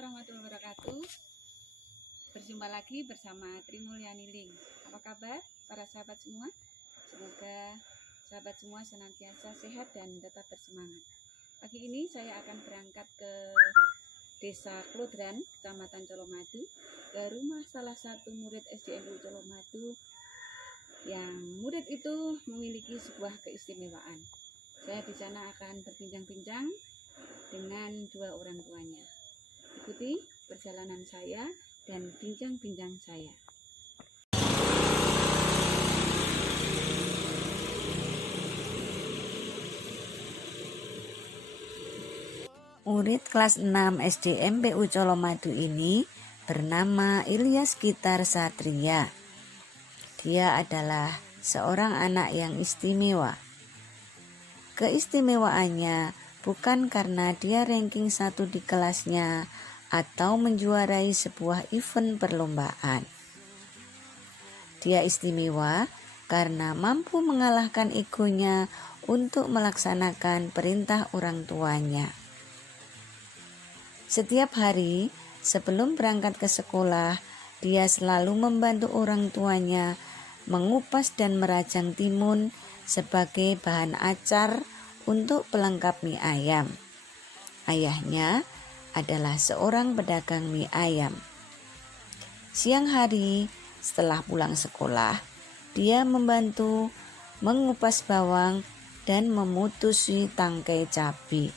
warahmatullahi wabarakatuh. Berjumpa lagi bersama Tri Mulyani Ling. Apa kabar para sahabat semua? Semoga sahabat semua senantiasa sehat dan tetap bersemangat. Pagi ini saya akan berangkat ke Desa Klodran, Kecamatan Colomadu, ke rumah salah satu murid SDNU Colomadu yang murid itu memiliki sebuah keistimewaan. Saya di sana akan berbincang-bincang dengan dua orang tuanya. Ikuti perjalanan saya dan bincang-bincang saya. Murid kelas 6 SD MPU Colomadu ini bernama Ilyas Gitar Satria. Dia adalah seorang anak yang istimewa. Keistimewaannya bukan karena dia ranking 1 di kelasnya atau menjuarai sebuah event perlombaan. Dia istimewa karena mampu mengalahkan egonya untuk melaksanakan perintah orang tuanya. Setiap hari sebelum berangkat ke sekolah, dia selalu membantu orang tuanya mengupas dan merajang timun sebagai bahan acar untuk pelengkap mie ayam. Ayahnya adalah seorang pedagang mie ayam. Siang hari setelah pulang sekolah, dia membantu mengupas bawang dan memutusi tangkai cabai.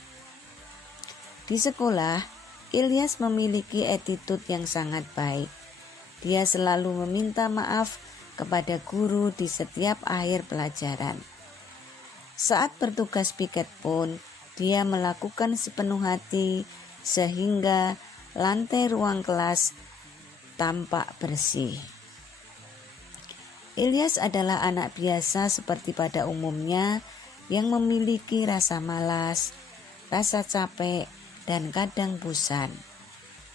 Di sekolah, Ilyas memiliki attitude yang sangat baik. Dia selalu meminta maaf kepada guru di setiap akhir pelajaran. Saat bertugas piket pun, dia melakukan sepenuh hati sehingga lantai ruang kelas tampak bersih. Ilyas adalah anak biasa seperti pada umumnya yang memiliki rasa malas, rasa capek, dan kadang bosan.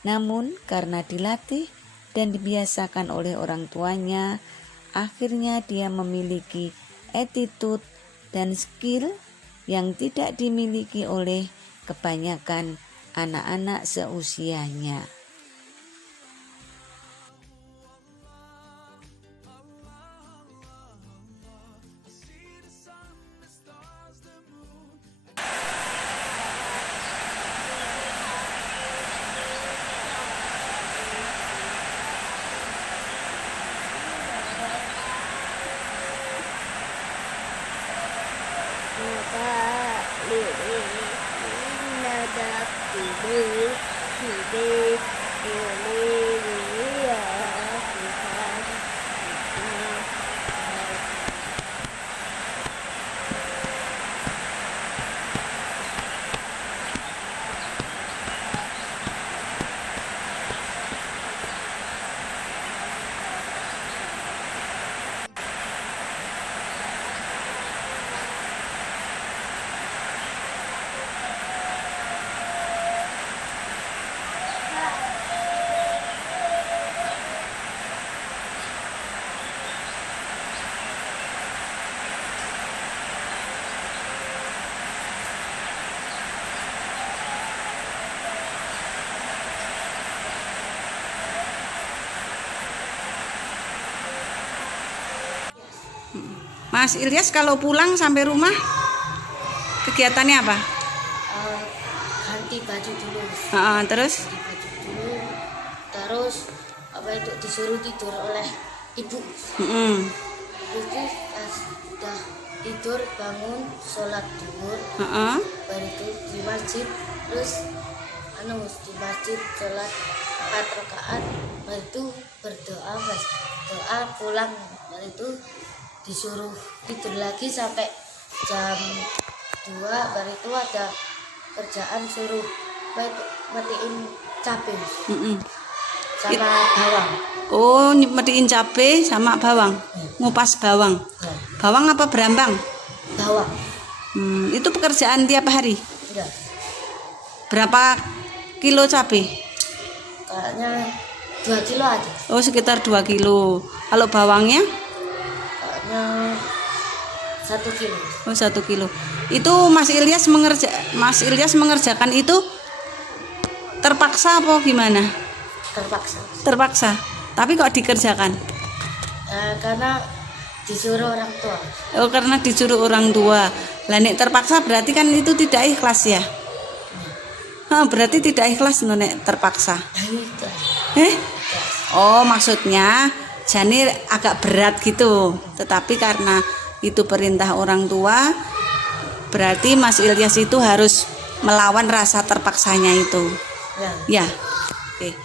Namun karena dilatih dan dibiasakan oleh orang tuanya, akhirnya dia memiliki attitude dan skill yang tidak dimiliki oleh kebanyakan anak-anak seusianya. Mas Ilyas kalau pulang sampai rumah kegiatannya apa? Ganti baju dulu. Terus? Ganti baju dulu. Terus itu disuruh tidur oleh ibu. Terus pas udah tidur bangun sholat zuhur. Baru itu di masjid. Terus di masjid sholat 4 rakaat. Baru itu berdoa doa pulang. Baru itu disuruh tidur lagi sampai jam 2, baru itu ada kerjaan suruh matiin cabai sama bawang. Oh, matiin cabai sama bawang, ngupas bawang. Bawang apa berambang? Bawang. Itu pekerjaan tiap hari? Enggak. Berapa kilo cabai? Kayaknya 2 kilo aja. Oh, sekitar 2 kilo. Kalau bawangnya? 1 kilo. Oh, 1 kilo. Itu Mas Ilyas mengerjakan itu terpaksa apa gimana? Terpaksa. Terpaksa. Tapi kok dikerjakan? Karena disuruh orang tua. Oh, karena disuruh orang tua. Lah nek terpaksa berarti kan itu tidak ikhlas ya? Berarti tidak ikhlas nek terpaksa. Oh, maksudnya jane agak berat gitu. Tetapi karena itu perintah orang tua, berarti Mas Ilyas itu harus melawan rasa terpaksanya itu. Ya. Oke.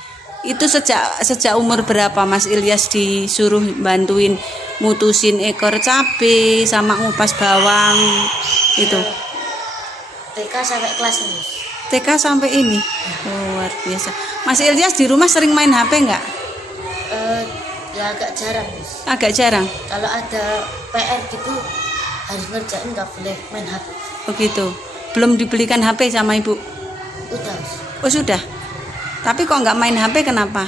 Itu sejak umur berapa Mas Ilyas disuruh bantuin mutusin ekor cabe sama ngupas bawang itu? TK sampai kelas 6. TK sampai ini. Oh, luar biasa. Mas Ilyas di rumah sering main HP enggak? Ya agak jarang, Mas. Agak jarang. Kalau ada PR gitu harus ngerjain, nggak boleh main HP. Begitu. Belum dibelikan HP sama ibu? Udah, Mas. Oh, sudah. Tapi kok nggak main HP kenapa?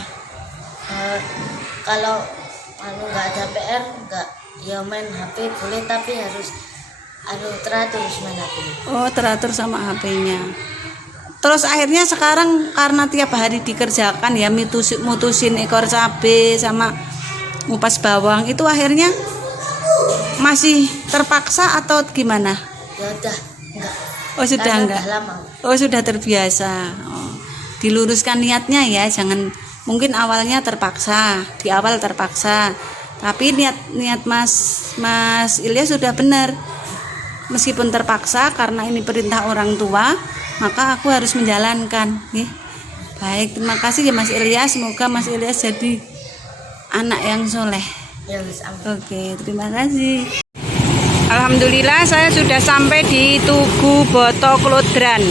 Kalau nggak ada PR, nggak ya main HP boleh, tapi harus teratur main HP. Oh, teratur sama HP-nya. Terus akhirnya sekarang karena tiap hari dikerjakan ya mutusin ekor cabe sama ngupas bawang, itu akhirnya masih terpaksa atau gimana? Ya udah enggak. Oh, sudah Karena enggak. udah lama. Oh, sudah terbiasa. Oh. Diluruskan niatnya ya, jangan mungkin awalnya terpaksa, di awal terpaksa. Tapi niat Mas Ilyas sudah benar. Meskipun terpaksa karena ini perintah orang tua, maka aku harus menjalankan. Baik, terima kasih ya Mas Ilyas. Semoga Mas Ilyas jadi anak yang soleh. Ya wis, amin. Oke, terima kasih. Alhamdulillah saya sudah sampai di Tugu Boto Klodran.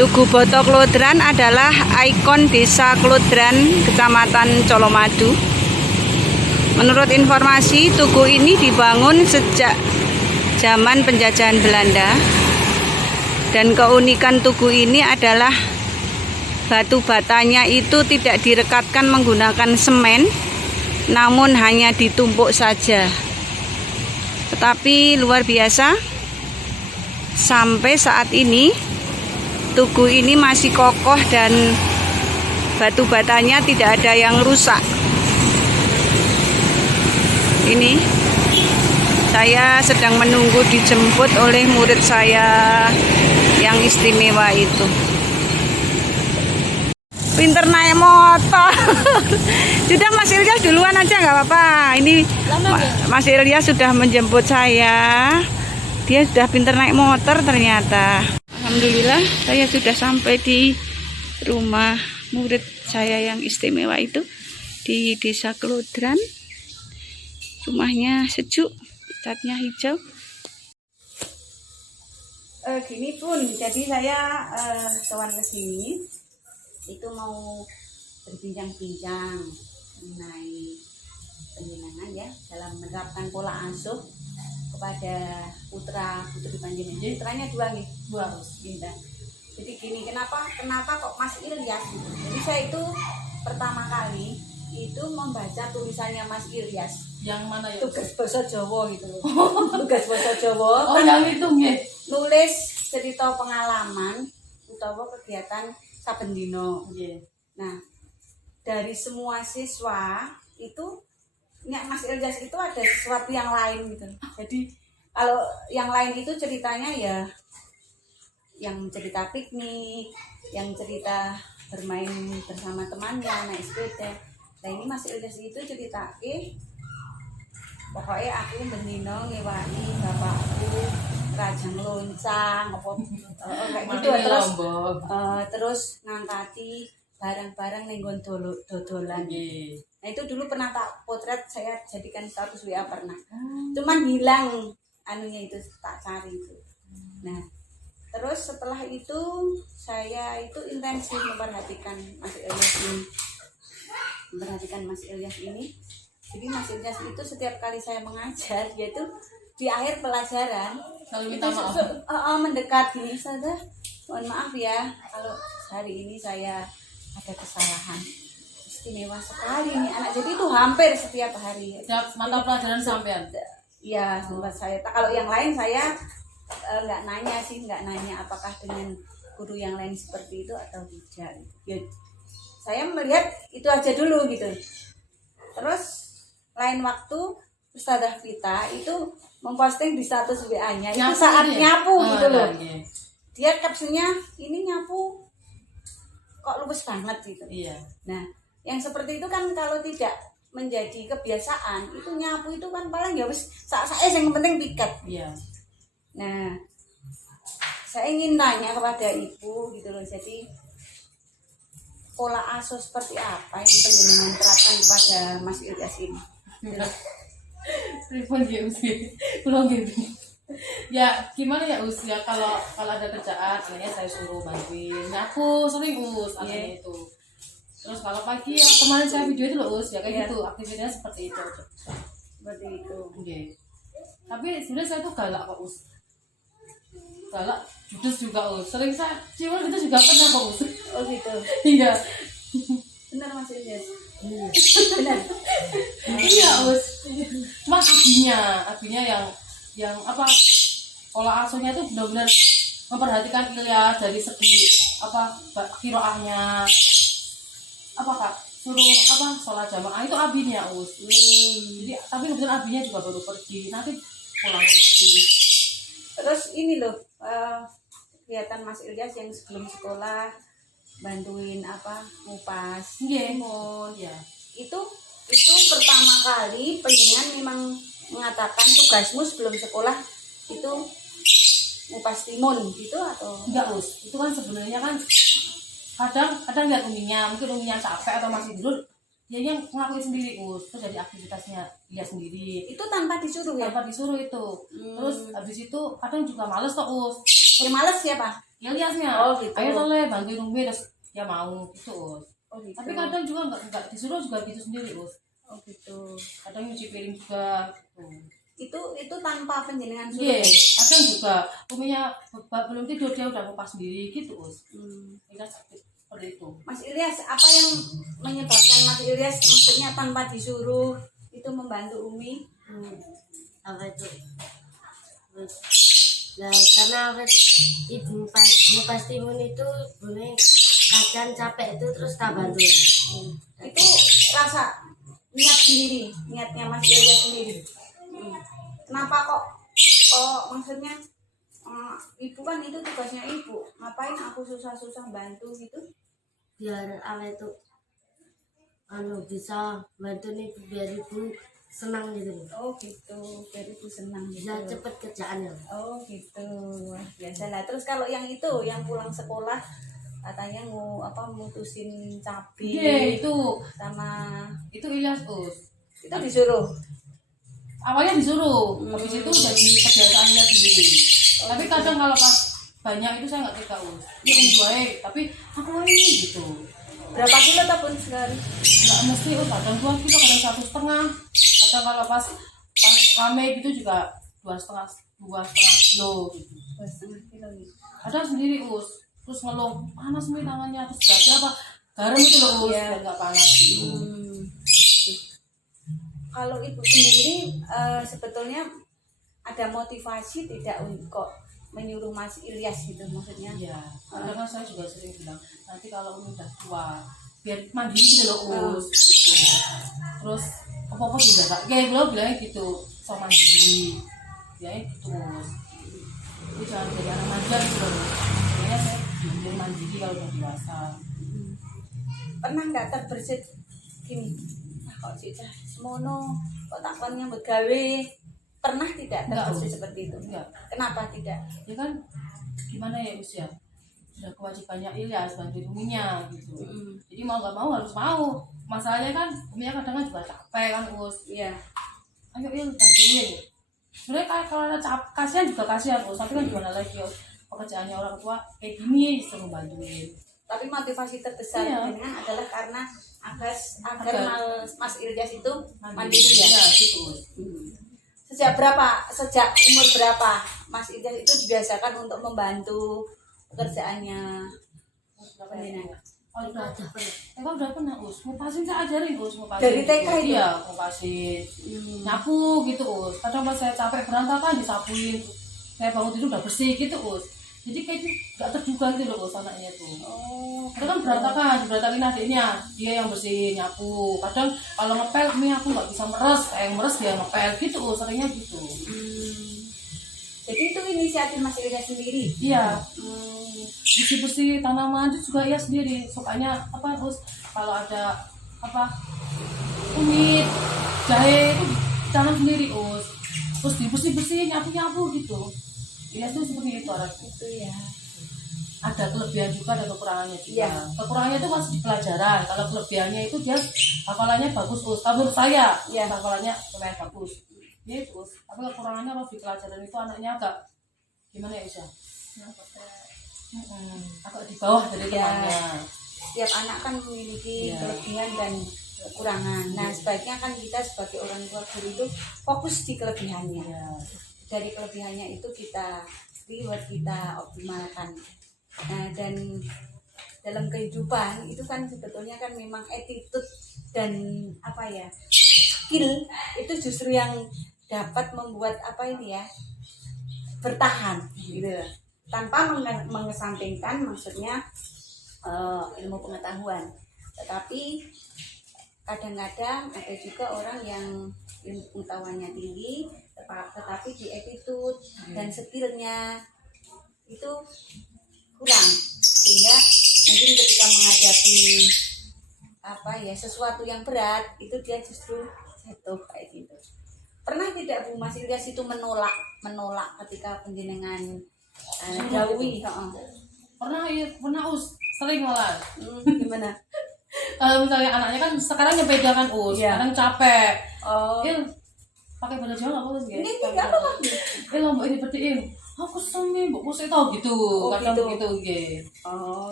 Tugu Boto Klodran adalah ikon desa Klodran, Kecamatan Colomadu. Menurut informasi, tugu ini dibangun sejak zaman penjajahan Belanda. Dan keunikan tugu ini adalah batu batanya itu tidak direkatkan menggunakan semen, namun hanya ditumpuk saja. Tetapi luar biasa, sampai saat ini tugu ini masih kokoh dan batu batanya tidak ada yang rusak. Ini saya sedang menunggu dijemput oleh murid saya yang istimewa itu. Pinter naik motor. Sudah Mas Ilyas duluan aja nggak apa-apa. Ini Mas Ilyas sudah menjemput saya. Dia sudah pinter naik motor ternyata. Alhamdulillah saya sudah sampai di rumah murid saya yang istimewa itu di Desa Klodran. Rumahnya sejuk, catnya hijau. Gini pun, jadi saya sowan ke sini itu mau berbincang-bincang mengenai penjenengan ya dalam menerapkan pola asuh kepada putra putri panjenengan. Jadi putranya dua Binda. Jadi gini, kenapa kok Mas Ilyas? Jadi saya itu pertama kali itu membaca tulisannya Mas Ilyas. Yang mana ya? Tugas bahasa Jawa gitu loh. Tugas bahasa Jawa. Oh, yang itu nggih. Nulis cerita pengalaman utawa kegiatan saben dina. Nggih. Nah, dari semua siswa itu Mas Ilyas itu ada sesuatu yang lain gitu. Jadi kalau yang lain itu ceritanya ya yang cerita piknik, yang cerita bermain bersama temannya, naik sepeda. Nah ini Mas Ilyas itu cerita pokoknya aku bendino ngewangi bapakku rajang loncang kayak gitu terus ngangkati barang-barang nenggon dodolan. Nah itu dulu pernah tak potret, saya jadikan status WA pernah. Cuman hilang anunya itu, tak cari itu. Nah terus setelah itu saya itu intensif memperhatikan Mas Ilyas ini. Jadi Mas Ilyas itu setiap kali saya mengajar, yaitu di akhir pelajaran selalu minta maaf. Mendekat gini, saja mohon maaf ya kalau hari ini saya ada kesalahan. Istimewa sekali nih anak. Jadi itu hampir setiap hari. Setiap mata pelajaran sampean. Iya, sempat saya. Kalau yang lain saya nggak nanya apakah dengan guru yang lain seperti itu atau tidak. Ya, saya melihat itu aja dulu gitu. Terus lain waktu Ustazah Vita itu memposting di status WA-nya itu saat nyapu gitu loh. Dia captionnya ini nyapu kok luwes banget gitu. Iya. Nah, yang seperti itu kan kalau tidak menjadi kebiasaan, itu nyapu itu kan paling ya wis sak-sake yang penting piket. Iya. Nah, saya ingin tanya kepada Ibu gitu loh. Jadi pola asuh seperti apa yang penjenengan terapkan kepada Mas Ilyas ini? Telepon gitu sih, belum gitu. Ya gimana ya Us ya, kalau ada kerjaan anaknya saya suruh bantuin nyapu sering Us anaknya itu. Terus kalau pagi ya kemarin saya video itu loh Us ya kayak gitu, aktivitasnya seperti itu. Seperti itu. Oke. Tapi sebenarnya saya tuh galak kok Us. Galak, judes juga Us. Sering saya cium itu juga pernah kok Us. Oh gitu. Iya. Benar Mas Ilyas. Benar. Iya Us. Cuma abinya yang apa, pola asuhnya tuh benar-benar memperhatikan Ilyas dari segi apa kiroahnya, apa kak, suruh apa sholat jamaah itu abinya Us. Jadi tapi kebetulan abinya juga baru pergi, nanti pulang lagi. Terus ini loh, kegiatan Mas Ilyas yang sebelum sekolah bantuin apa ngupas timun. Ya. Itu pertama kali penjenengan memang mengatakan tugasmu sebelum sekolah itu ngupas timun gitu atau Enggak Us, itu kan sebenarnya kan kadang lihat mungkin uminya capek atau masih tidur, dia yang ngelakuin sendiri Us. Itu jadi aktivitasnya dia sendiri. itu tanpa disuruh ya? Tanpa disuruh itu. Terus habis itu kadang juga males tuh Us. Yang males siapa? Ilyasnya. Oh gitu. Ayo toleh bantuin umi, terus dia mau gitu Us. Oh gitu. Tapi kadang juga enggak disuruh juga gitu sendiri Us. Oh gitu. Kadang nyuci piring juga gitu. Itu tanpa penjenengan suruh. Iya, kadang juga uminya belum tidur dia udah ngupas sendiri gitu Us. Ilyas seperti itu. Mas Ilyas, apa yang menyebabkan Mas Ilyas maksudnya tanpa disuruh itu membantu Umi? Apa itu? Nah, karena apa, ibu pas timun itu boleh kadang capek itu terus tak bantu. Itu rasa niatnya Mas Ilyas sendiri. Kenapa kok maksudnya ibu kan itu tugasnya ibu, ngapain aku susah-susah bantu gitu? Biar apa itu bisa bantu nih, biar ibu senang gitu. Oh gitu, biar ibu senang gitu. Bisa cepet kerjaannya. Oh gitu, wah biasa lah. Terus kalau yang itu yang pulang sekolah katanya mau mutusin cabai Iya, itu Ilyas Us. itu disuruh. Awalnya disuruh, habis itu jadi kebiasaan dia sendiri. Tapi kadang kalau pas banyak itu saya nggak tega Us. Ini Umi baik, tapi aku ini gitu. Berapa kilo tabun sehari? Nggak mesti Us, kadang 2 kilo, kadang 1,5. Kadang kalau pas rame gitu juga 2,5 kilo gitu. 2,5 kilo gitu. Kadang sendiri Us, terus ngeluh panas nih tangannya, terus berarti apa garam itu loh Us, biar nggak panas gitu. Kalau ibu sendiri sebetulnya ada motivasi tidak untuk menyuruh Mas Ilyas gitu maksudnya? Iya, karena kan saya juga sering bilang nanti kalau udah tua biar mandiri gitu loh Us gitu. Terus apa juga kak kayak beliau bilangnya gitu, so mandiri ya gitu Us. Itu jangan jadi anak manja gitu loh. Kayaknya saya jadi mandiri kalau udah dewasa. Pernah nggak terbersit gini? Kok cicah semono kok takwannya begawe, pernah tidak terbersit seperti itu? Enggak. Kenapa tidak? Ya kan gimana ya Us ya, udah kewajibannya Ilyas bantuin uminya gitu. Jadi mau nggak mau harus mau. Masalahnya kan uminya kadang kan juga capek kan Us. Iya. Ayo Il bantuin. Sebenarnya kalau ada kasihan juga kasihan Us, tapi kan gimana lagi Us, pekerjaannya orang tua kayak gini disuruh bantuin. Tapi motivasi terbesar dengan adalah karena agar Mas Ilyas itu mandiri ya. Gitu. Sejak umur berapa Mas Ilyas itu dibiasakan untuk membantu pekerjaannya penjenengan? Oh udah pernah Us, ngupasin saya ajarin Us, ngupasin. Dari TK itu? Iya, ngupasin. Nyapu gitu Us. Kadang pas saya capek berantakan disapuin. Saya bangun tidur udah bersih gitu Us. jadi kayak nggak terduga gitu loh Us anaknya tuh. Oh, Itu kan berantakin adiknya, dia yang bersih nyapu. Kadang kalau ngepel, aku nggak bisa meres, yang meres dia ngepel gitu, seringnya gitu. Jadi itu inisiatif Mas Ilyas sendiri. Iya, bersih tanaman itu juga ia sendiri. Sukanya apa Us? Kalau ada apa kunyit, jahe itu tanam sendiri Us. Terus dibersih nyapu gitu. Iya tuh seperti itu orangnya. Itu ya. Ada kelebihan juga, ada kekurangannya juga. Iya. Kekurangannya itu masih di pelajaran. Kalau kelebihannya itu dia hafalannya bagus Us. Kalau menurut saya, Iya. hafalannya lumayan bagus. Gitu Us. Tapi kekurangannya kalau di pelajaran itu anaknya agak gimana ya Usha? Agak di bawah dari Iya. temannya. Setiap anak kan memiliki Iya. kelebihan dan kekurangan. Nah, sebaiknya kan kita sebagai orang tua guru itu fokus di kelebihannya. Iya. Dari kelebihannya itu kita reward, kita optimalkan. Nah, dan dalam kehidupan itu kan sebetulnya kan memang attitude dan apa ya, skill itu justru yang dapat membuat apa ini ya, bertahan gitu, tanpa mengesampingkan maksudnya ilmu pengetahuan. Tetapi kadang-kadang ada juga orang yang ilmu pengetahuannya tinggi tetapi di attitude dan skillnya itu kurang, sehingga mungkin ketika menghadapi apa ya sesuatu yang berat itu dia justru jatuh kayak gitu. Pernah tidak Bu Mas Ilyas itu menolak ketika penjenengan jauhi? Pernah Us, sering malah. Gimana? Kalau misalnya anaknya kan sekarang nyepeda kan Us, Iya. sekarang capek. Oh, Pakai baju Jawa nggak apa-apa sih? ini enggak apa-apa. Mbak ini berartiin. Aku kesel nih, mbak saya tahu gitu. Kadang gitu. begitu, gitu. Oh,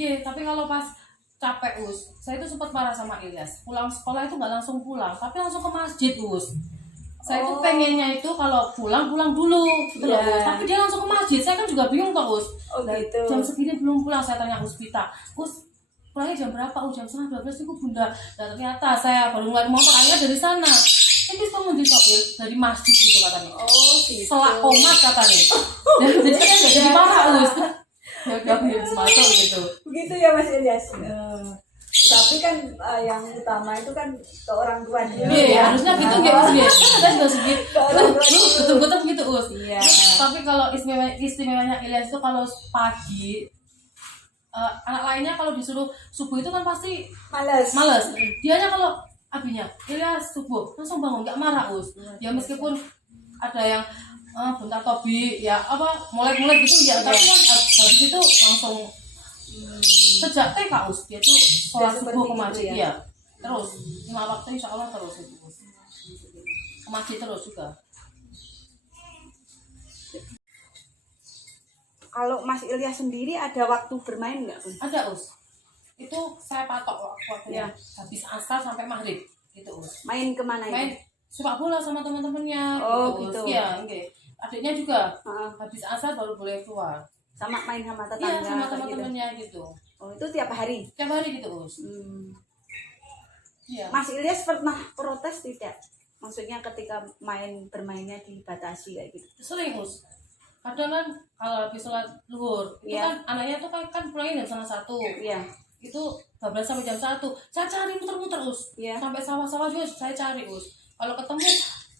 Tapi kalau pas capek Us, saya itu sempat marah sama Ilyas. Pulang sekolah itu nggak langsung pulang, tapi langsung ke masjid Us. Saya itu pengennya itu kalau pulang dulu, gitu loh, Iya. Us. Tapi dia langsung ke masjid. Saya kan juga bingung toh Us. Oh, gitu. Jam segini belum pulang, saya tanya Uspita. Us, pulangnya jam berapa? Jam 11:30 itu Bunda. Dan ternyata saya baru ngeliat motor ayah dari sana. Ini kamu ditokil dari masjid gitu katanya. Oh, gitu. Selak komat katanya. Dan jadi kan nggak jadi marah Us. Ya udah harus masuk gitu. Begitu ya Mas Ilyas. Tapi kan yang utama itu kan ke orang tua dulu Iya, ya. harusnya gitu nggak Us ya. Kita juga segitu. Ke orang tua dulu. Betul-betul gitu Us. Iya. Tapi kalau istimewanya Ilyas itu kalau pagi anak lainnya kalau disuruh subuh itu kan pasti Males. Dianya kalau abinya Ilyas subuh langsung bangun, nggak marah Us. Ya meskipun ada yang bentar Tobi ya apa mulai gitu ya, tapi kan habis itu langsung sejak TK Us dia tuh sholat subuh ke masjid ya. Terus 5 waktu insya Allah terus itu Us. Ke masjid terus juga. Kalau Mas Ilyas sendiri ada waktu bermain nggak Bun? Ada Us. Itu saya patok waktunya Ya. habis asar sampai maghrib gitu Us. Main kemana Main itu? sepak bola sama teman-temannya Oh, gitu. gitu. Iya, okay. Adiknya juga Heeh. habis asar baru boleh keluar. Sama main sama Iya, tetangga sama kayak gitu. teman-temannya gitu. Oh, itu tiap hari. Tiap hari gitu Us. Iya. Mas Ilyas pernah protes tidak? Maksudnya ketika bermainnya dibatasi kayak gitu. Sering Us. Kadang kan kalau habis sholat zuhur itu Iya. kan anaknya tuh kan pulangnya jam 1. Iya. Itu 12 sampai jam 1. Saya cari muter-muter Us. Iya. Sampai sawah-sawah juga saya cari Us. Kalau ketemu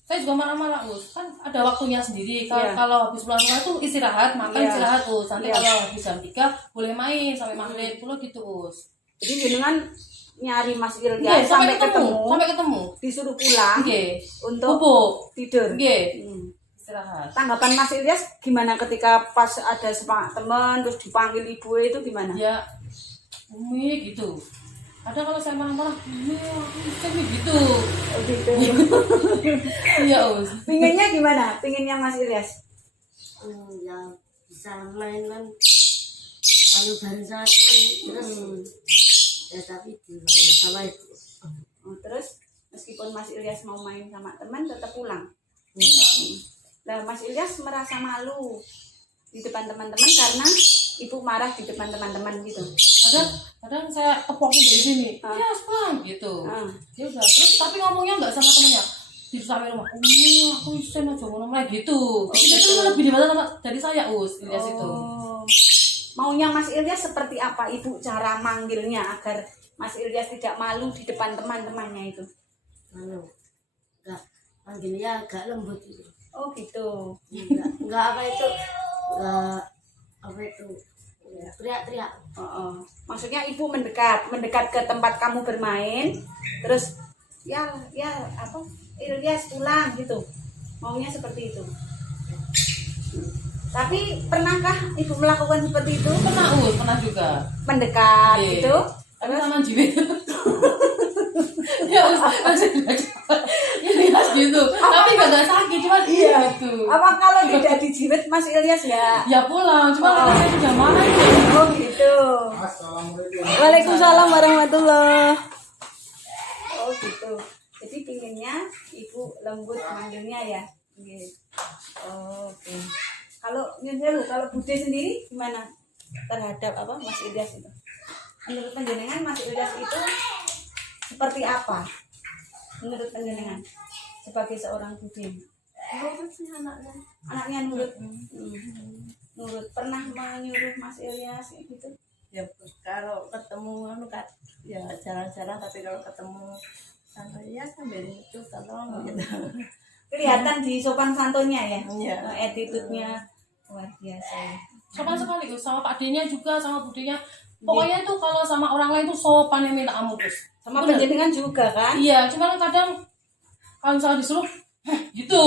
saya juga marah-marah Us. Kan ada waktunya sendiri. Iya. Kalau habis pulang sekolah itu istirahat, makan Iya. istirahat Us. Nanti Iya. kalau habis jam 3 boleh main sampai maghrib dulu gitu Us. Jadi jenengan nyari Mas Ilyas Nggih, sampai ketemu, Sampai ketemu. disuruh pulang Nggih. untuk Bubuk. tidur. Nggih. Hmm. Istirahat. Tanggapan Mas Ilyas gimana ketika pas ada semangat teman terus dipanggil ibu itu gimana? Ya Umi gitu. Kadang kalau saya marah-marah, Umi gitu. Oh, gitu. Iya Us. Pinginnya gimana? Pinginnya Mas Ilyas? Ya bisa main kan kalau baru satu terus ya tapi sama itu. Oh, terus meskipun Mas Ilyas mau main sama teman tetap pulang. Nah, Mas Ilyas merasa malu di depan teman-teman karena ibu marah di depan teman-teman gitu. Kadang saya kepokin dari sini. Ah. Ya pulang gitu. Ah. Ya udah. Terus tapi ngomongnya nggak sama temennya. di sampai rumah aku isen aja ngono mulai gitu. Jadi dia tuh lebih dewasa sama dari saya Ilyas itu. Maunya Mas Ilyas seperti apa Ibu cara manggilnya agar Mas Ilyas tidak malu di depan teman-temannya itu? Enggak panggilnya agak lembut itu. Oh gitu. Enggak apa itu, enggak apa itu, ya, teriak-teriak. Maksudnya Ibu mendekat ke tempat kamu bermain, terus ya apa Ilyas pulang gitu. Maunya seperti itu. Tapi pernahkah Ibu melakukan seperti itu? Pernah juga. Mendekat Iya. gitu? Tapi sama jiwit. Ya Ilyas gitu. Tapi gak sakit cuma gitu. Apa kalau tidak dijiwit Mas Ilyas ya? Ya pulang, cuma saya sudah marah itu. Oh gitu. Waalaikumsalam warahmatullah. Oh gitu. Jadi pinginnya Ibu lembut manggilnya ya. Gitu. Oke. Kalau Bude sendiri gimana terhadap apa Mas Ilyas itu? Menurut panjenengan Mas Ilyas itu seperti apa? Menurut panjenengan sebagai seorang Bude? Nurut sih Anaknya nurut. Nurut. Pernah menyuruh Mas Ilyas gitu? ya kalau ketemu kan ya jarang-jarang, tapi kalau ketemu santai ya sambil itu tolong gitu. Kelihatan di sopan santunnya ya. Iya. Attitude-nya luar biasa ya. Sopan sekali sama Pak D-nya juga, sama Budenya. Pokoknya tuh kalau sama orang lain tuh sopan yang minta ampun terus. Sama Bener. panjenengan juga kan? Iya, cuman kadang kalau misalnya disuruh gitu.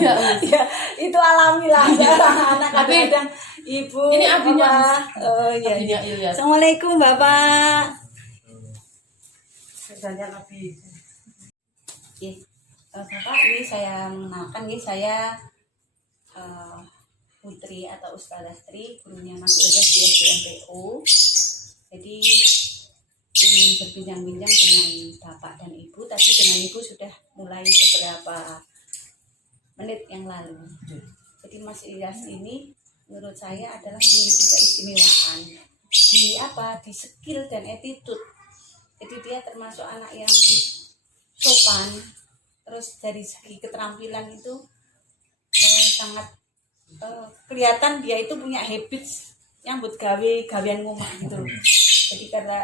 Iya. Ya, itu alami lah ya. Anak Tapi kadang ibu ini adiknya, Bapak. Mas. Oh iya. Adiknya Ilyas. Assalamualaikum Bapak. Kerjanya lebih. Bapak, ini saya mengenalkan nih, saya Putri atau Ustazah Tri, gurunya Mas Ilyas di SDMPU. Jadi ingin berbincang-bincang dengan Bapak dan Ibu, tapi dengan Ibu sudah mulai beberapa menit yang lalu. Jadi Mas Ilyas ini menurut saya adalah memiliki keistimewaan di skill dan attitude. Jadi dia termasuk anak yang sopan, terus dari segi keterampilan itu sangat kelihatan dia itu punya habits nyambut gawean ngomong gitu. Jadi karena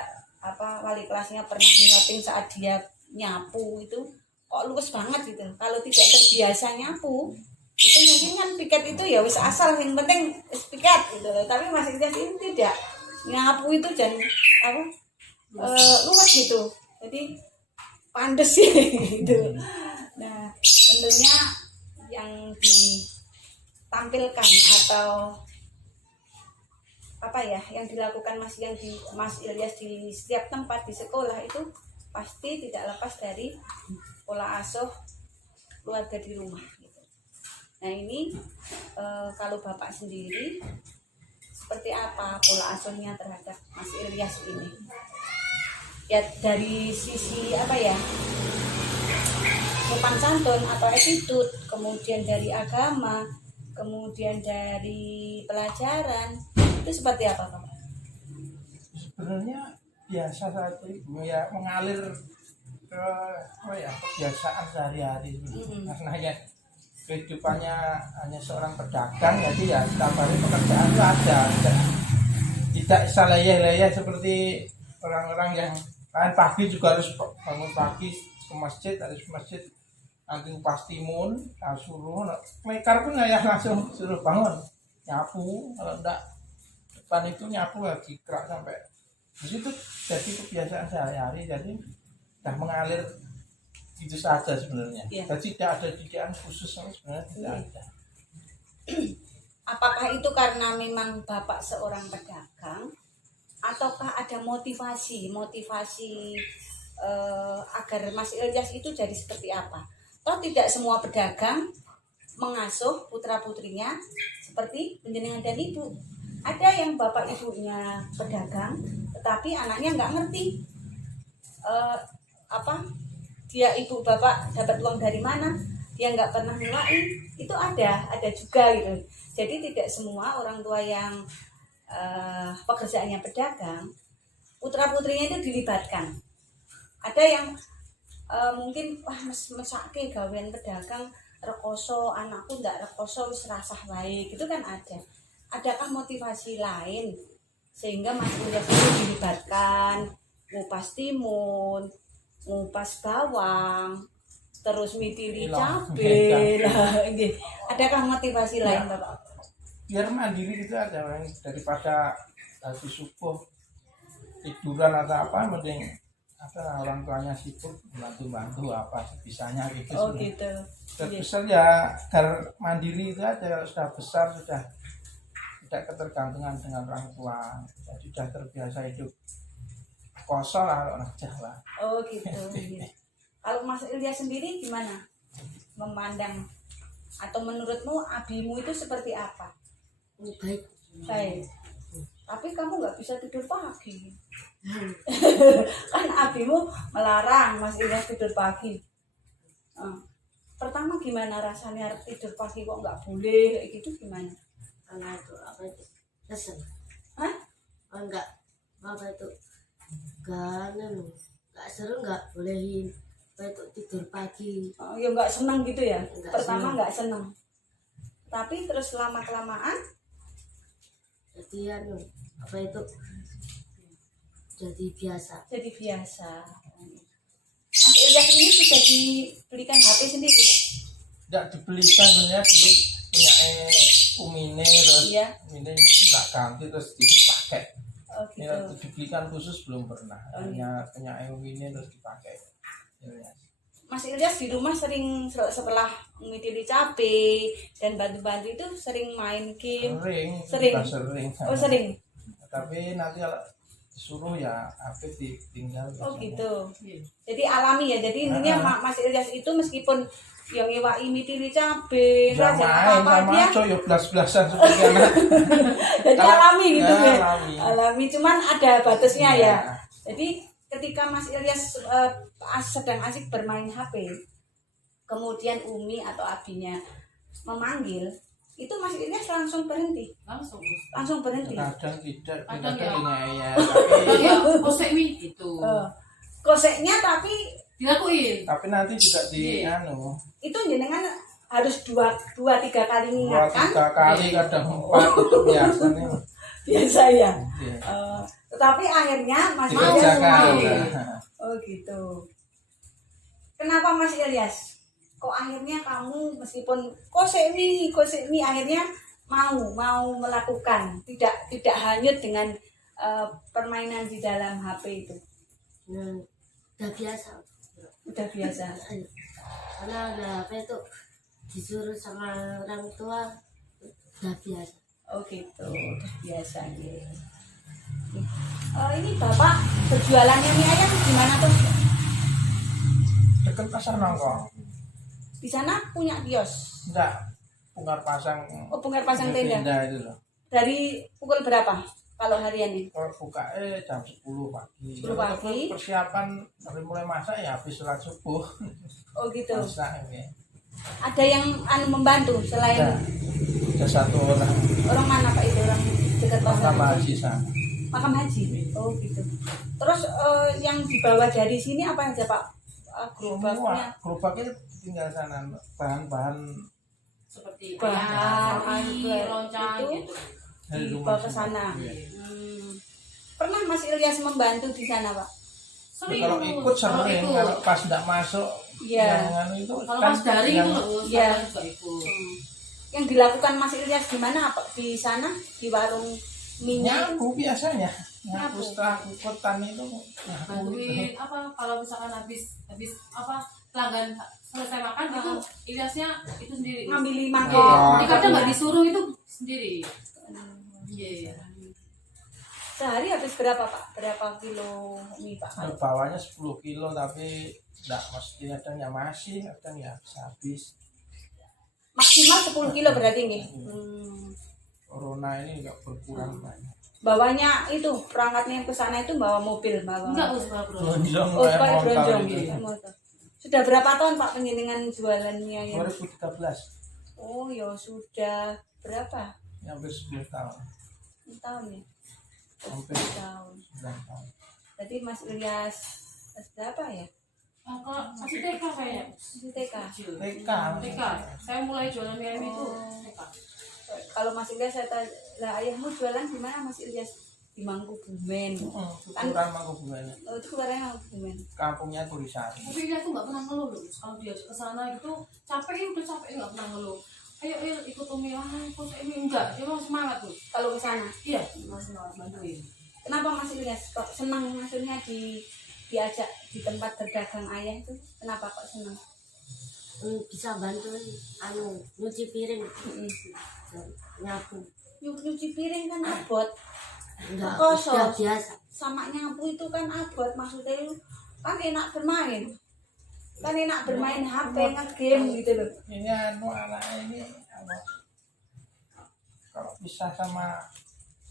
wali kelasnya pernah ngingetin saat dia nyapu itu kok luwes banget gitu. Kalau tidak terbiasa nyapu itu mungkin kan piket itu ya wis asal, yang penting piket gitu. Tapi Mas Ilyas ini tidak, nyapu itu dan luwes gitu. Jadi pandes sih gitu. Nah, tentunya yang ditampilkan atau yang dilakukan Mas Ilyas di setiap tempat di sekolah itu pasti tidak lepas dari pola asuh keluarga di rumah gitu. Nah ini kalau Bapak sendiri seperti apa pola asuhnya terhadap Mas Ilyas ini? Ya dari sisi sopan santun atau attitude, kemudian dari agama, kemudian dari pelajaran, itu seperti apa Pak? Sebenarnya biasa satu ibu ya, mengalir ke kebiasaan sehari-hari. Karena ya kehidupannya hanya seorang pedagang, jadi ya setiap hari pekerjaan itu ada. Tidak bisa leyeh-leyeh seperti orang-orang yang lain, pagi juga harus bangun pagi ke masjid, harus masjid nanti pastimun, suruh mekar pun ya langsung suruh bangun nyapu, kalau enggak depan itu nyapu lagi kerak sampai di situ. Jadi kebiasaan sehari-hari, jadi sudah mengalir itu saja sebenarnya. Ya. Jadi tidak ada didikan khusus sebenarnya, tidak ada. Apakah itu karena memang Bapak seorang pedagang, ataukah ada motivasi agar Mas Ilyas itu jadi seperti apa? Toh tidak semua pedagang mengasuh putra-putrinya seperti panjenengan dan Ibu. Ada yang bapak ibunya pedagang, tetapi anaknya nggak ngerti dia ibu bapak dapat uang dari mana, dia nggak pernah nulain. Itu ada juga gitu. Jadi tidak semua orang tua yang pekerjaannya pedagang, putra putrinya itu dilibatkan. Ada yang mungkin wah mesake gawean pedagang rekoso, anakku ndak rekoso wis rasah wae gitu kan ada. Adakah motivasi lain sehingga Mas Ilyas itu dilibatkan ngupas timun, ngupas bawang, terus mitili cabe lah nggih. Adakah motivasi lain Bapak? Biar mandiri itu aja, daripada habis subuh tiduran atau apa, mending apa orang tuanya sibuk bantu apa sebisanya gitu. Oh gitu. Terbesar ya agar mandiri itu aja. Kalau sudah besar sudah tidak ketergantungan dengan orang tua, jadi sudah terbiasa hidup kosong lah kalau anak Jawa. Oh gitu. Iya. Kalau Mas Ilyas sendiri gimana memandang atau menurutmu abimu itu seperti apa? Baik. Baik. Tapi kamu nggak bisa tidur pagi. Kan abimu melarang Mas Ilyas tidur pagi. Pertama gimana rasanya tidur pagi kok nggak boleh kayak gitu gimana? Karena itu apa itu kesel. Hah? Enggak apa itu nggak seru, nggak bolehin apa itu tidur pagi. Oh, ya nggak senang gitu ya. Nggak Pertama senang. nggak senang. Tapi terus lama kelamaan Jadi apa itu jadi biasa. jadi biasa. Mas Ilyas ini sudah dibelikan HP sendiri, Pak? Tidak dibelikan, sebenarnya dulu punya umine terus Iya. umine tak ganti terus dipakai. Oh Ya, gitu. dibelikan khusus belum pernah. Oh, Hanya punya umine terus dipakai. Ya. Mas Ilyas di rumah sering setelah mitili cabe dan bantu-bantu itu sering main game. Sering. Sering. Bukan sering. Oh sering. Tapi nanti kalau disuruh ya HP ditinggal. Oh biasanya. gitu. Jadi alami ya. Jadi intinya Mas Ilyas itu meskipun yang ngewai mitili cabe, Ya raja main apa sama dia, coy, belas-belasan seperti anak. jadi alami gitu Ya, ya. alami. Alami, cuman ada batasnya Iya. ya. Jadi ketika Mas Ilyas sedang asik bermain HP, kemudian Umi atau abinya memanggil, itu Mas Ilyas langsung berhenti, langsung berhenti. Kadang tidak, Kadang kadang ya. ya. Tapi, Ya, kosek mi gitu. Koseknya tapi Dilakuin. tapi nanti juga di Iya. itu jenengan harus dua tiga kali dua mengingatkan, tiga kali kadang 4 itu biasa nih. biasa ya. Iya. Tetapi akhirnya Mas Ilyas Dikerjakan. mau. Nah, Oh gitu. Kenapa Mas Ilyas? Kok akhirnya kamu meskipun kosek mi akhirnya mau melakukan, tidak hanyut dengan permainan di dalam HP itu. Udah biasa. Udah biasa. Karena ada apa itu disuruh sama orang tua udah biasa. Oh gitu, udah biasa gitu. Ini Bapak berjualannya mie ayam gimana tuh? Dekat pasar nongkrong. Di sana punya kios. Enggak, bongkar pasang. Oh, bongkar pasang tenda. Itu loh. Dari pukul berapa kalau harian ini? Kalau buka jam 10 pagi. 10 pagi. Persiapan dari mulai masak ya habis sholat subuh. Oh gitu. Masak ini. Ada yang membantu selain Ada satu orang orang mana Pak itu, orang dekat pasar? sama haji sana. Makam haji. Oh gitu. Terus yang dibawa dari sini apa aja Pak? Gerobaknya. Gerobaknya tinggal sana, bahan-bahan Seperti Bahan, ayam, ayam, loncang itu. gitu. dari Dibawa rumah ke sana. Iya. Pernah Mas Ilyas membantu di sana Pak? Sering. Kalau ikut sering, ikut. kalau pas tidak masuk Iya. jangan itu Kalau kan pas daring yang itu loh, Iya. saya juga ikut. Yang dilakukan Mas Ilyas di mana apa? Di sana di warung minyak. nyapu biasanya. Nyapu. Nyapu setelah ikutan itu nyapu Bantuin itu. apa kalau misalkan habis apa pelanggan selesai makan itu Ilyasnya itu sendiri. Ngambil mangkok. Oh. Jadi kadang nggak disuruh itu sendiri. Iya. Sehari habis berapa Pak? Berapa kilo mie Pak? Kalau bawahnya 10 kilo tapi tidak mesti, kadang ya masih, kadang ya habis. Maksimal 10 kilo berarti nggih. Corona ini nggak berkurang banyak. Bawanya itu perangkatnya ke sana itu bawa mobil, bawa. Enggak usah bro. Lonjong Oh, kayak pakai motor bronjong. itu. Pakai motor. Sudah berapa tahun Pak penjenengan jualannya ya? 2013 Oh, ya sudah berapa? hampir 10 tahun. 10 tahun ya. Hampir 10 tahun. 9 tahun. Jadi Mas Ilyas berapa ya? Kalau masih TK kayaknya. Masih TK. Kecil. TK. TK. Saya mulai jualan mie ayam itu Oh. TK. Kalau Mas Ilyas saya tanya, lah ayahmu jualan di mana Mas Ilyas? Di Mangkubumen. Ukuran Mangkubumen. Oh, itu keluarnya Mangkubumen. Kampungnya Turisari. Tapi dia tuh nggak pernah ngeluh loh. Kalau dia ke sana itu capek, udah capek nggak pernah ngeluh. Ayo ikut Umi, ikut ini enggak. Dia mau semangat tuh. Kalau ke sana. Iya, masih mau bantuin. Kenapa Mas Ilyas kok senang maksudnya diajak di tempat berdagang ayah itu? Kenapa kok senang? Bisa bantuin nyuci piring, nyapu. Nyuci piring kan abot. Enggak, Kosong. udah biasa. Sama nyapu itu kan abot, maksudnya itu kan enak bermain. Kan enak bermain HP, nge-game gitu loh. Ini anak ini kalau pisah sama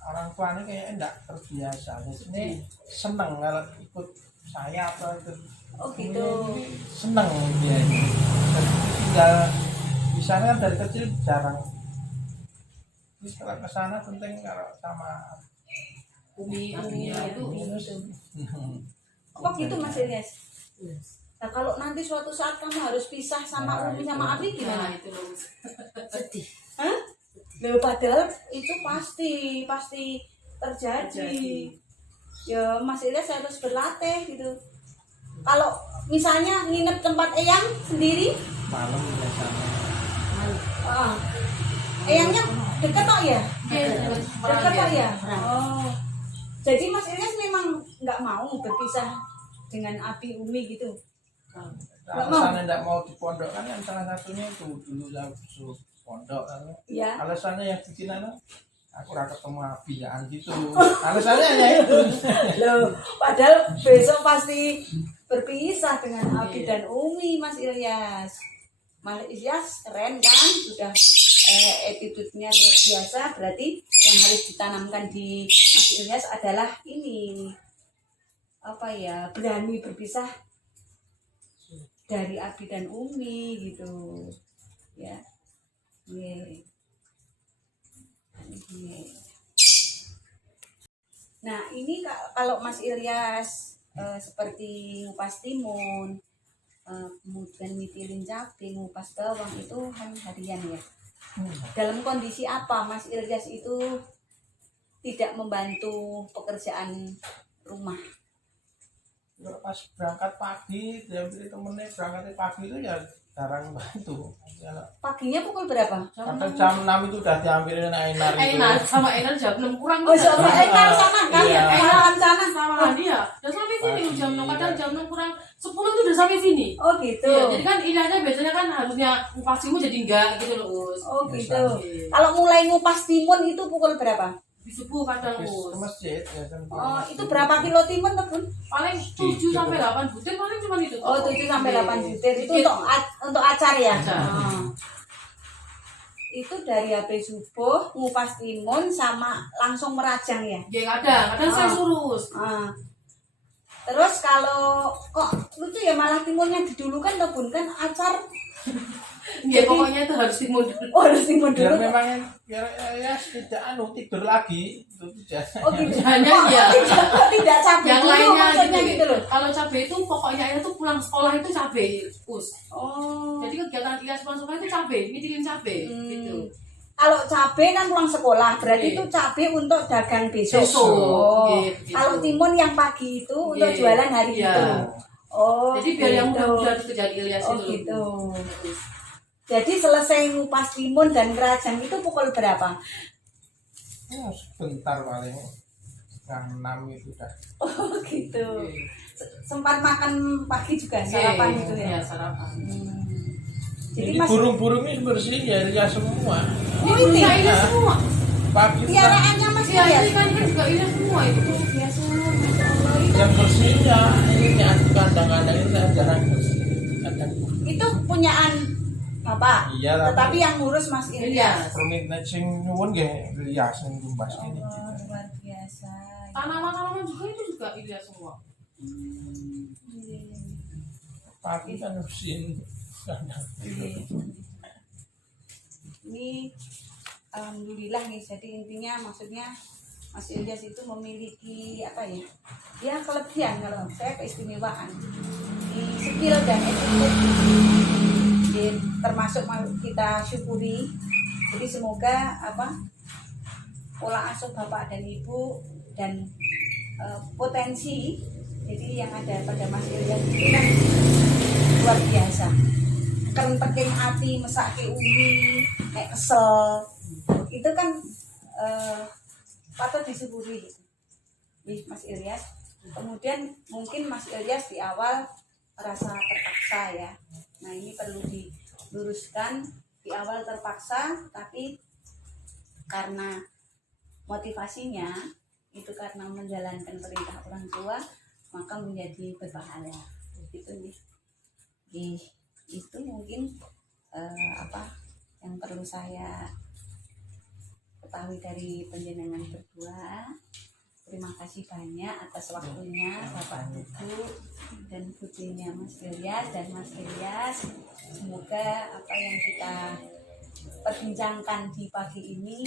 orang tuanya kayaknya enggak terbiasa. Jadi ini seneng kalau ikut saya atau ikut Oh gitu. ini seneng dia ini. Dan tinggal di sana dari kecil jarang. Jadi kalau ke sana penting kalau sama Umi, abinya itu. Apa gitu Mas Ilyas? Nah kalau nanti suatu saat kamu harus pisah sama Umi sama Abi Nah, gimana? itu loh. Sedih. Hah? Loh, padahal itu pasti terjadi. Ya Mas Ilyas harus berlatih gitu. Kalau misalnya nginep tempat Eyang sendiri, malam biasanya. Eyangnya dekat kok ya? Iya, Dekat kok ya? Perang. Oh. Jadi Mas Ilyas memang nggak mau berpisah dengan Abi Umi gitu. Alasannya enggak mau di pondok kan yang salah satunya itu dulu saya suruh pondok kan. Ya. Alasannya yang bikin aku ora ketemu abian gitu. Alasannya hanya itu. Loh, padahal besok pasti berpisah dengan Abi dan Umi Mas Ilyas. Mas Ilyas keren kan? Sudah attitude-nya luar biasa. Berarti yang harus ditanamkan di Mas Ilyas adalah ini apa ya, berani berpisah dari Abi dan Umi gitu ya. Iya. Iya. Nah ini kalau Mas Ilyas seperti ngupas timun, kemudian mitilin cabai, ngupas bawang itu kan harian ya. Dalam kondisi apa Mas Ilyas itu tidak membantu pekerjaan rumah? Pas berangkat pagi, diambil temennya berangkat pagi itu ya jarang bantu. Paginya pukul berapa? Kadang jam 6 itu udah diambilin Ainar itu. Einar sama Einar jam 6 kurang. Oh, sama Einar sana kan? Iya. Einar sana. Sama dia. Udah sampai sini jam 6, kadang jam 6 kurang 10 itu udah sampai sini. Oh gitu. Iya, jadi kan ilahnya biasanya kan harusnya ngupasimu jadi enggak gitu loh, Us. Oh gitu. Iya. Kalau mulai ngupas timun itu pukul berapa? Di subuh kadang, Terus Us. ke masjid ya kan. Oh, itu berapa kilo timun tuh, Bun? Paling 7 sampai 8 butir paling cuma itu. Oh, 7 sampai 8 butir. Itu Dikit. untuk acar ya? Acar. Oh. Itu dari habis subuh ngupas timun sama langsung merajang ya? Ya kadang saya suruh, Us. Ah. Terus kalau kok lucu ya malah timunnya didulukan tuh, Bun, kan acar. Ya pokoknya itu harus timun dulu. Oh, harus timun Biar dulu. memang biar ya tidak tidur lagi itu tidak. Oh gitu. Hanya Oh, ya. tidak cabai Yang dulu lainnya maksudnya gitu, gitu loh. Kalau cabai itu pokoknya itu pulang sekolah itu cabai, Us. Oh. Jadi kegiatan Ilyas pulang sekolah itu cabai, mitilin cabai gitu. Kalau cabai kan pulang sekolah, berarti Iya. itu cabai untuk dagang besok. Besok. Oh. Gitu. Kalau timun yang pagi itu untuk Iya. jualan hari Iya. itu. Oh. Jadi biar yang gitu. mudah-mudah dikerjain Ilyas Oh itu. gitu. Jadi selesai ngupas timun dan kerajang itu pukul berapa? Ya, sebentar paling jam 6 itu dah. Oh gitu. Sempat makan pagi juga sarapan Iya, itu ya. iya, sarapan. Jadi Jadi Mas burung-burung ini bersih ya semua. Oh ini Iya, Ilyas semua. Pagi itu kan piaraannya Mas Iya, ya. ikan juga Ilyas semua itu. Biasa, Masya Allah. yang bersihnya ini kadang-kadang itu saya jarang bersih. Kadang Itu punyaan Bapak. iya lah. Tetapi yang ngurus Mas Ilyas. Rumit sing nyuwun nggih Ilyas sing tumbas ini. Oh, luar biasa. Tanaman-tanaman juga itu juga Ilyas semua. Pagi kan bersihin. Ini alhamdulillah nih. Jadi intinya maksudnya Mas Ilyas itu memiliki apa ya? Ya kelebihan, kalau saya keistimewaan. menjadi skill dan attitude. Jadi, termasuk kita syukuri. Jadi semoga pola asuh bapak dan ibu dan potensi jadi yang ada pada Mas Ilyas itu kan luar biasa. Kenteking ati, mesake umbi, nek kesel. Itu kan patut disyukuri gitu. Mas Ilyas. Kemudian mungkin Mas Ilyas di awal merasa terpaksa ya. Nah ini perlu diluruskan, di awal terpaksa, tapi karena motivasinya itu karena menjalankan perintah orang tua, maka menjadi berpahala. Gitu nih. Itu mungkin yang perlu saya ketahui dari panjenengan berdua. Terima kasih banyak atas waktunya Bapak Ibu dan putrinya Mas Ilyas dan Mas Ilyas. Semoga apa yang kita perbincangkan di pagi ini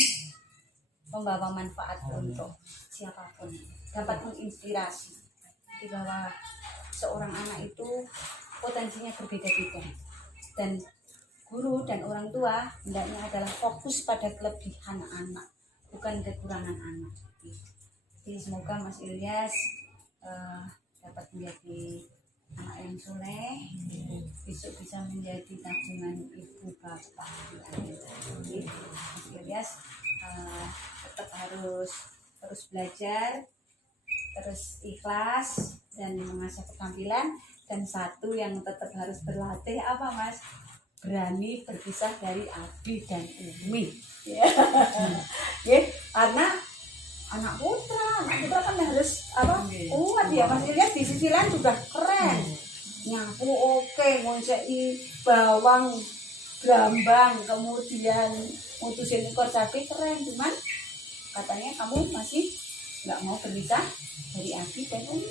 membawa manfaat untuk siapapun, dapat menginspirasi bahwa seorang anak itu potensinya berbeda-beda dan guru dan orang tua hendaknya adalah fokus pada kelebihan anak, bukan kekurangan anak. Jadi semoga Mas Ilyas dapat menjadi anak yang soleh, besok bisa menjadi tabungan ibu bapak. Jadi Mas Ilyas tetap harus terus belajar, terus ikhlas dan mengasah keterampilan. Dan satu yang tetap harus berlatih apa Mas? Berani berpisah dari Abi dan Umi. Ya. Karena anak putra kan harus kuat ya. Mas Ilyas di sisi lain juga keren, nyapu oke, ngonseki bawang brambang, kemudian mutusin ekor sapi keren. Cuman katanya kamu masih nggak mau berpisah dari Abi dan Umi,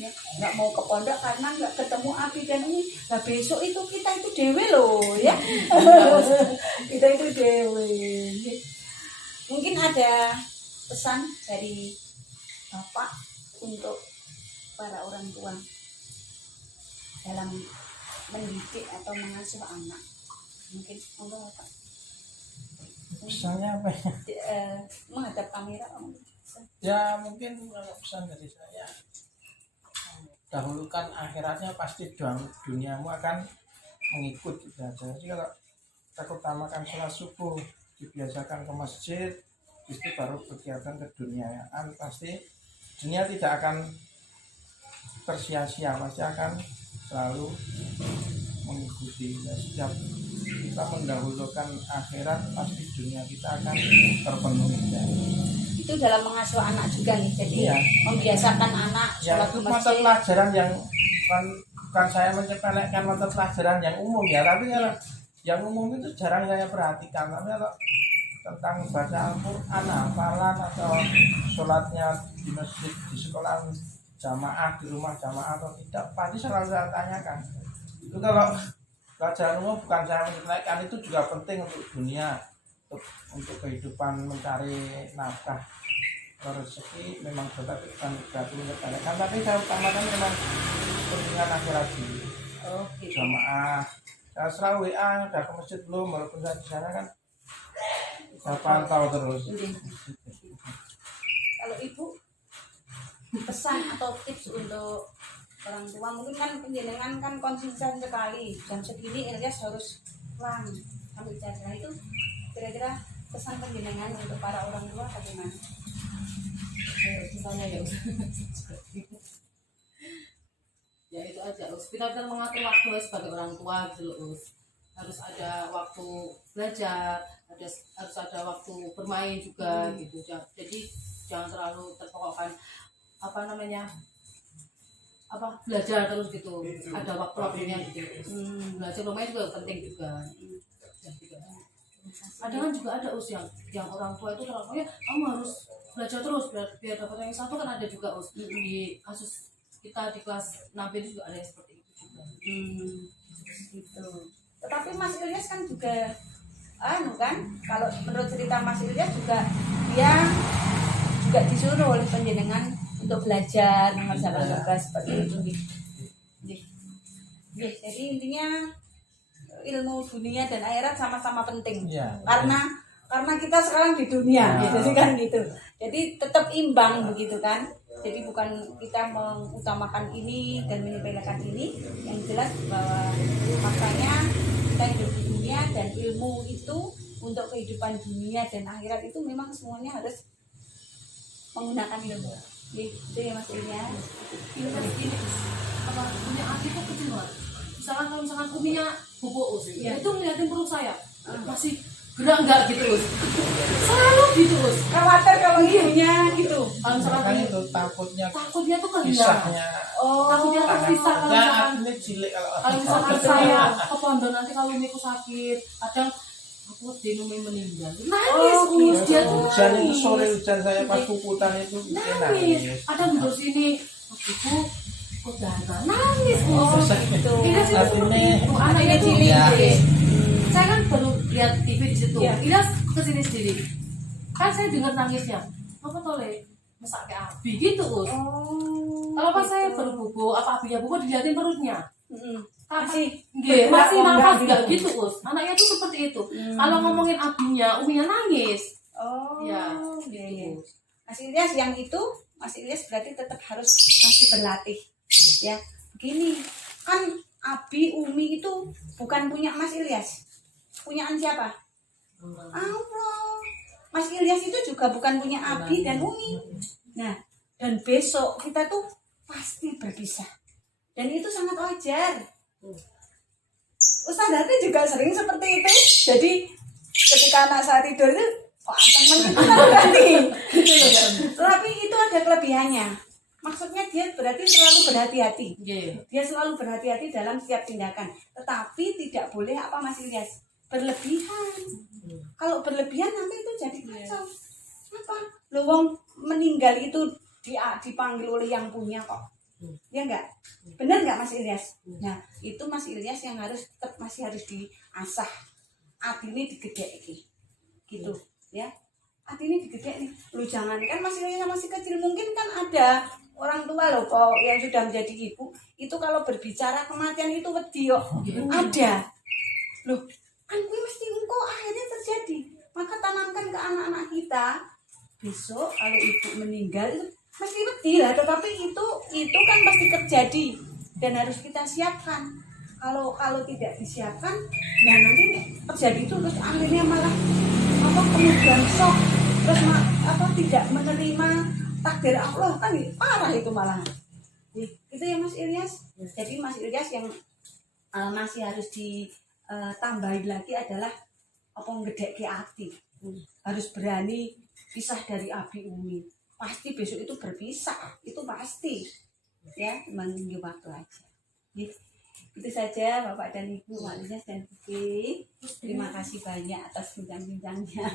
ya, nggak mau ke pondok karena nggak ketemu Abi dan Umi. Nah besok itu kita itu dewe loh ya. Kita itu dewe. Mungkin ada pesan dari Bapak untuk para orang tua dalam mendidik atau mengasuh anak. Mungkin monggo Bapak. Pesannya apa ya? Menghadap kamera. Ya mungkin kalau pesan dari saya, dahulukan akhiratnya, pasti duniamu akan mengikut gitu aja. Jadi kalau kita utamakan sholat subuh, dibiasakan ke masjid, itu baru kegiatan keduniaan, pasti dunia tidak akan tersia-sia, pasti akan selalu mengikuti. Ya, setiap kita mendahulukan akhirat, pasti dunia kita akan terpenuhi. Itu dalam mengasuh anak juga nih, jadi iya, membiasakan anak ya, sholat itu ke mata masjid. pelajaran yang bukan saya menyepelekan mata pelajaran yang umum ya, tapi kalau yang umum itu jarang saya perhatikan. Tapi kalau tentang baca Al-Quran, hafalan atau sholatnya di masjid, di sekolah jamaah, di rumah jamaah atau tidak, pasti selalu saya tanyakan. Itu kalau pelajaran umum bukan saya menyepelekan, itu juga penting untuk dunia, untuk kehidupan, mencari nafkah rezeki, memang berarti bukan berarti menyepelekan, tapi saya utamakan memang kepentingan akhirat dulu. Jamaah, saya selalu WA, udah ke masjid belum, walaupun saya di sana kan saya pantau terus. Kalau Ibu pesan atau tips untuk orang tua, mungkin kan penjenengan kan konsisten sekali, jam segini Ilyas harus pulang ambil ijazah, itu kira-kira pesan penjenengan untuk para orang tua bagaimana? Misalnya ya itu aja Us, kita mengatur waktu sebagai orang tua gitu loh Us. Harus ada waktu belajar, harus ada waktu bermain juga gitu. Jadi jangan terlalu terpokokkan belajar terus gitu. Ada waktu-waktunya gitu. Belajar bermain juga penting juga. Ada kan juga ada Us yang orang tua itu terlalu kamu harus belajar terus biar dapat yang satu, kan ada juga Us di kasus kita di kelas 6B juga ada yang seperti itu juga. Gitu. Tetapi Mas Ilyas kan juga kan kalau menurut cerita Mas Ilyas juga dia juga disuruh oleh penjenengan untuk belajar mengerjakan tugas seperti itu. Jadi intinya ilmu dunia dan akhirat sama-sama penting. Iya. Karena kita sekarang di dunia, Ya. jadi kan gitu. Jadi tetap imbang begitu kan. Jadi bukan kita mengutamakan ini dan menyepelekan ini. Yang jelas bahwa makanya kita hidup di dunia dan ilmu itu untuk kehidupan dunia dan akhirat itu memang semuanya harus menggunakan ilmu. Gitu ya Mas Ilya. Ini kan ini apa punya hati kok kecil banget. Misalkan kalau misalkan kuminya bubuk us, Iya. itu ngeliatin perut saya masih gerak enggak gitu us. Selalu gitu us. Khawatir kalau ilmunya gitu. Kalau misalkan Kan ini itu takutnya takutnya tuh kehilangan. kisahnya Oh, Takutnya terpisah kalau misalkan ini cilik kalau misalkan saya ke pondok nanti kalau umiku sakit, kadang aku dinumi meninggal. Nangis us, dia tuh hujan itu nangis. sore hujan saya pas puputan itu dia Nangis. nangis. Ada mundur sini, ibu udah nangis Oh, us. gitu. Ilyas itu seperti itu, anaknya tuh Ya. saya kan baru lihat TV di situ. Iya. Ilyas kesini sendiri. Kan saya dengar nangisnya. Apa tole? Masak kayak abi gitu, us. Oh. Kalau pas saya gitu. baru bubuk, apa abinya bubuk dilihatin perutnya. Mm-mm. Masih, bergerak, masih enggak nafas gitu. enggak gitu, us. Anaknya tuh seperti itu. Kalau ngomongin abinya, uminya nangis. Oh, Ya, iya, iya. gitu. Mas Ilyas yang itu, Mas Ilyas berarti tetap harus masih berlatih. Ya, begini kan Abi, Umi itu bukan punya Mas Ilyas, punyaan siapa? Allah. Mas Ilyas itu juga bukan punya Abi dan Umi. Nah, dan besok kita tuh pasti berpisah. Dan itu sangat wajar. Ustazah juga sering seperti itu. Jadi ketika anak saya tidur itu kok teman itu kan berarti gitu loh. Tapi itu ada kelebihannya. Maksudnya dia berarti selalu berhati-hati. Iya. Dia selalu berhati-hati dalam setiap tindakan. Tetapi tidak boleh apa Mas Ilyas? Berlebihan. Kalau berlebihan nanti itu jadi kacau. Apa? Lowong meninggal itu dipanggil oleh yang punya kok. Ya enggak? Benar enggak Mas Ilyas? Nah, itu Mas Ilyas yang harus tetap masih harus diasah. Ati ini digedeki. Gitu, ya. Ati ini digedeki. Lu jangan kan Mas Ilyas masih kecil, mungkin kan ada orang tua loh kok yang sudah menjadi ibu itu kalau berbicara kematian itu wedi kok. Ada. Loh, kan gue mesti engkau akhirnya terjadi. Maka tanamkan ke anak-anak kita besok kalau ibu meninggal itu mesti wedi lah, tetapi itu kan pasti terjadi dan harus kita siapkan. Kalau tidak disiapkan, nah nanti terjadi itu terus akhirnya malah kemudian shock, terus tidak menerima takdir Allah, kan parah itu malah. Itu ya Mas Ilyas. Jadi Mas Ilyas yang masih harus ditambahin lagi adalah ngedek ke hati. Harus berani pisah dari Abi Umi. Pasti besok itu berpisah, itu pasti. Ya, menunggu waktu aja. Itu saja Bapak dan Ibu, Mak Ilyas dan Vivi. Terima kasih banyak atas bincang-bincangnya.